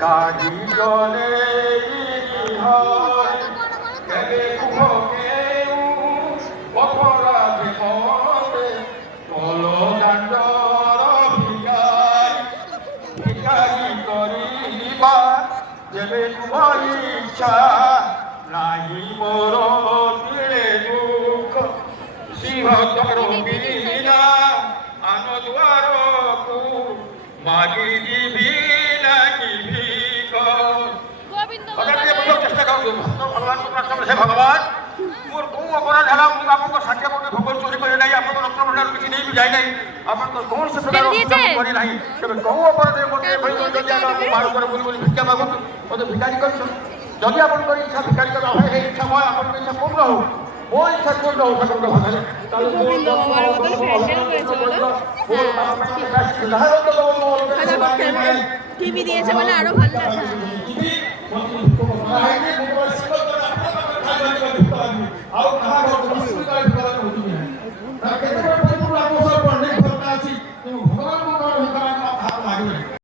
কাজি জলে যেবে তোমার ইচ্ছা? নাহি মোর দিলে দুঃখ। সিংহ বিনা আন মাগি দিবি ভগবানকে প্রার্থনা হে ভগবান মোর কেউ অপরাধ হল মু আপনার সাক্ষী পক্ষে খবর চোরি করে নাই আপনার রক্তমণ্ডল কিছু নেই যাই নাই আপনার কৌশি প্রকার করে নাই তবে কেউ অপরাধে মতো মার করে বলি বলি ভিক্ষা মাগুন মতো ভিকারি করছ যদি আপনার ইচ্ছা ভিকারি করা হয় এই ইচ্ছা হয় আপনার ইচ্ছা পূর্ণ হোক মো ইচ্ছা পূর্ণ হোক ঠাকুর ভাষায় তাহলে টিভি দিয়েছে মানে আরও ভালো লাগছে।